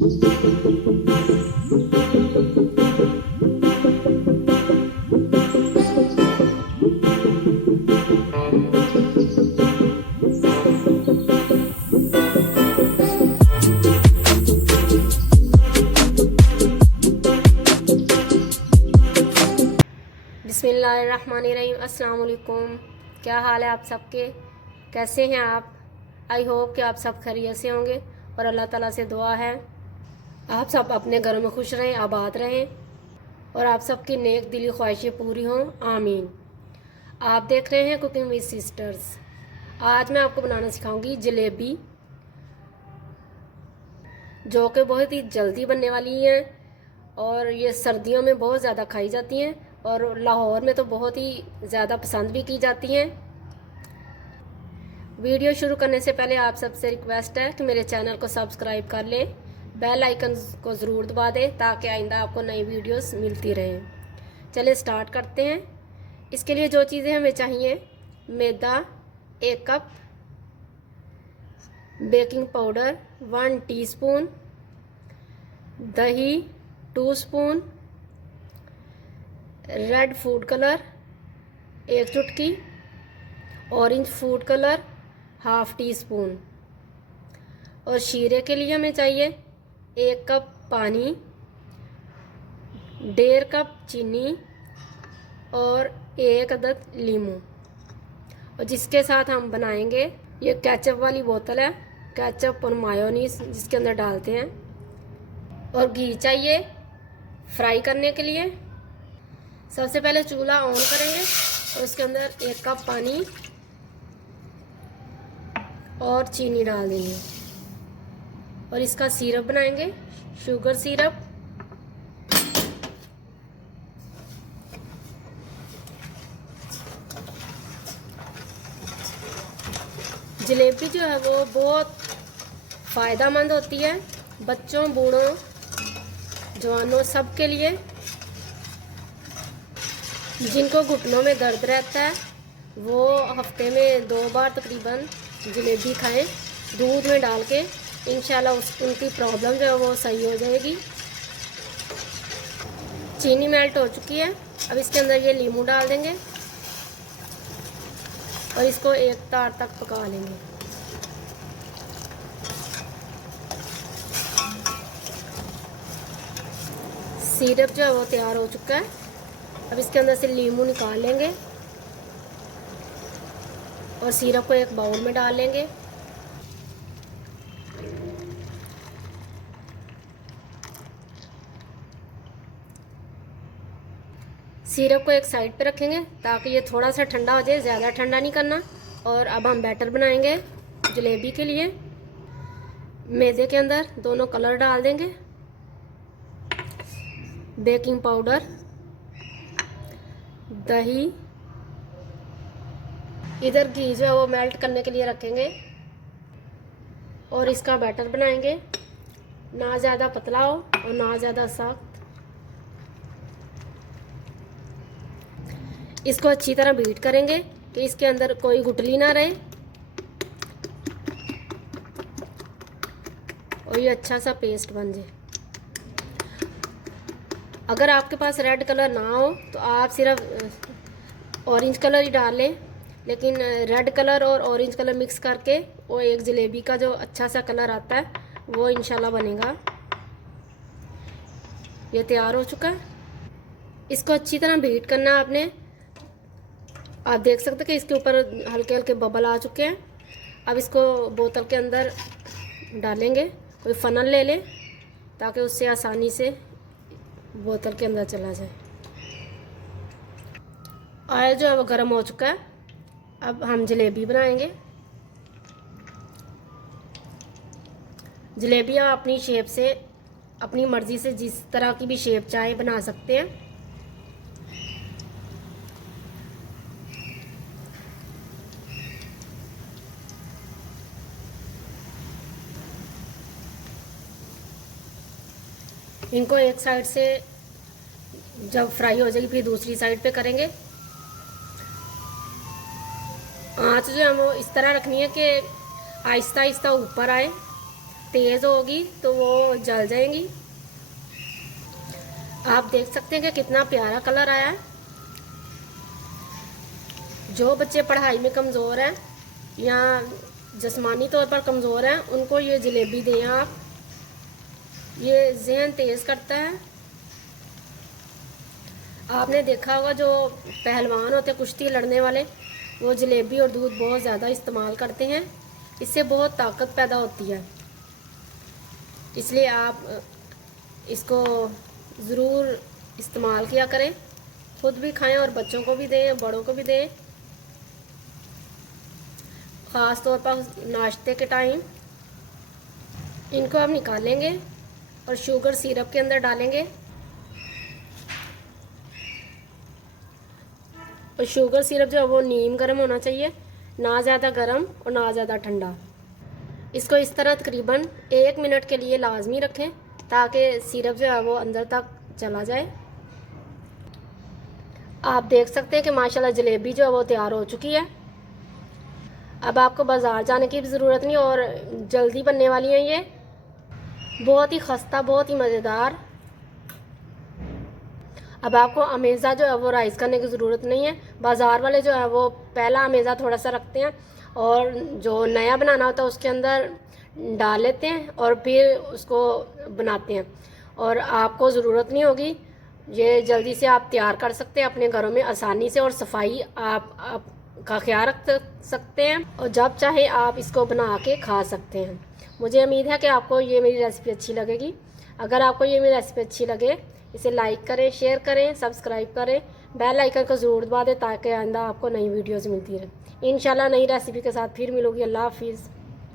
बिस्मिल्लाहिर्रहमानिर्रहीम। अस्सलाम वालेकुम। क्या हाल है आप सबके, कैसे हैं आप? आई होप कि आप सब खैरियत से होंगे और अल्लाह ताला से दुआ है आप सब अपने घरों में खुश रहें, आबाद रहें और आप सबकी नेक दिली ख्वाहिशें पूरी हों, आमीन। आप देख रहे हैं कुकिंग विद सिस्टर्स। आज मैं आपको बनाना सिखाऊंगी जलेबी, जो कि बहुत ही जल्दी बनने वाली हैं और ये सर्दियों में बहुत ज़्यादा खाई जाती हैं और लाहौर में तो बहुत ही ज़्यादा पसंद भी की जाती हैं। वीडियो शुरू करने से पहले आप सबसे रिक्वेस्ट है कि मेरे चैनल को सब्सक्राइब कर लें, बेल आइकन को ज़रूर दबा दें ताकि आइंदा आपको नई वीडियोस मिलती रहें। चलिए स्टार्ट करते हैं। इसके लिए जो चीज़ें हमें चाहिए: मैदा 1 कप, बेकिंग पाउडर 1 टीस्पून, दही 2 स्पून, रेड फूड कलर 1 चुटकी, ऑरेंज फूड कलर 1/2 टीस्पून और शीरे के लिए हमें चाहिए 1 कप पानी, 1.5 कप चीनी और 1 अदद लीमू। और जिसके साथ हम बनाएंगे, ये केचप वाली बोतल है, केचप और मायोनीज जिसके अंदर डालते हैं। और घी चाहिए फ्राई करने के लिए। सबसे पहले चूल्हा ऑन करेंगे और उसके अंदर 1 कप पानी और चीनी डाल देंगे और इसका सिरप बनाएंगे, शुगर सिरप। जलेबी जो है वो बहुत फ़ायदेमंद होती है, बच्चों, बूढ़ों, जवानों सब के लिए। जिनको घुटनों में दर्द रहता है वो हफ्ते में 2 बार तकरीबन जलेबी खाएं दूध में डाल के, इंशाल्लाह उनकी प्रॉब्लम जो है वो सही हो जाएगी। चीनी मेल्ट हो चुकी है, अब इसके अंदर ये लीमू डाल देंगे और इसको एक तार तक पका लेंगे। सिरप जो है वो तैयार हो चुका है, अब इसके अंदर से लीमू निकाल लेंगे और सिरप को एक बाउल में डाल लेंगे। सिरप को एक साइड पे रखेंगे ताकि ये थोड़ा सा ठंडा हो जाए, ज़्यादा ठंडा नहीं करना। और अब हम बैटर बनाएंगे जलेबी के लिए। मैदे के अंदर दोनों कलर डाल देंगे, बेकिंग पाउडर, दही, इधर घी जो है वो मेल्ट करने के लिए रखेंगे और इसका बैटर बनाएंगे, ना ज़्यादा पतला हो और ना ज़्यादा सख्त। इसको अच्छी तरह बीट करेंगे कि इसके अंदर कोई गुठली ना रहे और ये अच्छा सा पेस्ट बन जाए। अगर आपके पास रेड कलर ना हो तो आप सिर्फ ऑरेंज कलर ही डाल लें, लेकिन रेड कलर और ऑरेंज कलर मिक्स करके वो एक जलेबी का जो अच्छा सा कलर आता है वो इंशाल्लाह बनेगा। ये तैयार हो चुका है, इसको अच्छी तरह बीट करना है आपने। आप देख सकते हैं कि इसके ऊपर हल्के हल्के बबल आ चुके हैं। अब इसको बोतल के अंदर डालेंगे, कोई फनल ले लें ताकि उससे आसानी से बोतल के अंदर चला जाए। ऑयल जो है वो गर्म हो चुका है, अब हम जलेबी बनाएंगे। जलेबी आप अपनी शेप से, अपनी मर्ज़ी से जिस तरह की भी शेप चाहे बना सकते हैं। इनको एक साइड से जब फ्राई हो जाएगी फिर दूसरी साइड पे करेंगे। आँच जो है वो इस तरह रखनी है कि आहिस्ता आहिस्ता ऊपर आए तेज़ होगी तो वो जल जाएंगी। आप देख सकते हैं कि कितना प्यारा कलर आया है। जो बच्चे पढ़ाई में कमज़ोर हैं या जिस्मानी तौर पर कमज़ोर हैं उनको ये जलेबी दें आप। ये ज़हन तेज़ करता है। आपने देखा होगा जो पहलवान होते, कुश्ती लड़ने वाले, वो जलेबी और दूध बहुत ज़्यादा इस्तेमाल करते हैं। इससे बहुत ताकत पैदा होती है। इसलिए आप इसको ज़रूर इस्तेमाल किया करें। खुद भी खाएं और बच्चों को भी दें, बड़ों को भी दें। ख़ास तौर पर नाश्ते के टाइम इनको हम निकालेंगे और शुगर सिरप के अंदर डालेंगे। और शुगर सिरप जो है वो नीम गर्म होना चाहिए, ना ज़्यादा गर्म और ना ज़्यादा ठंडा। इसको इस तरह तकरीबन 1 मिनट के लिए लाजमी रखें ताकि सिरप जो है वो अंदर तक चला जाए। आप देख सकते हैं कि माशाल्लाह जलेबी जो है वो तैयार हो चुकी है। अब आपको बाज़ार जाने की भी ज़रूरत नहीं और जल्दी बनने वाली है ये। बहुत ही खस्ता, बहुत ही मज़ेदार। अब आपको अमेज़ा जो है वो राइस करने की ज़रूरत नहीं है। बाज़ार वाले जो है वो पहला अमेज़ा थोड़ा सा रखते हैं और जो नया बनाना होता है उसके अंदर डाल लेते हैं और फिर उसको बनाते हैं। और आपको ज़रूरत नहीं होगी, ये जल्दी से आप तैयार कर सकते हैं अपने घरों में आसानी से। और सफाई आप का ख्याल रख सकते हैं और जब चाहे आप इसको बना के खा सकते हैं। मुझे उम्मीद है कि आपको ये मेरी रेसिपी अच्छी लगेगी। अगर आपको ये मेरी रेसिपी अच्छी लगे इसे लाइक करें, शेयर करें, सब्सक्राइब करें, बेल आइकन को ज़रूर दबा दें ताकि आइंदा आपको नई वीडियोज़ मिलती रहे। इंशाल्लाह नई रेसिपी के साथ फिर मिलूंगी। अल्लाह हाफिज़।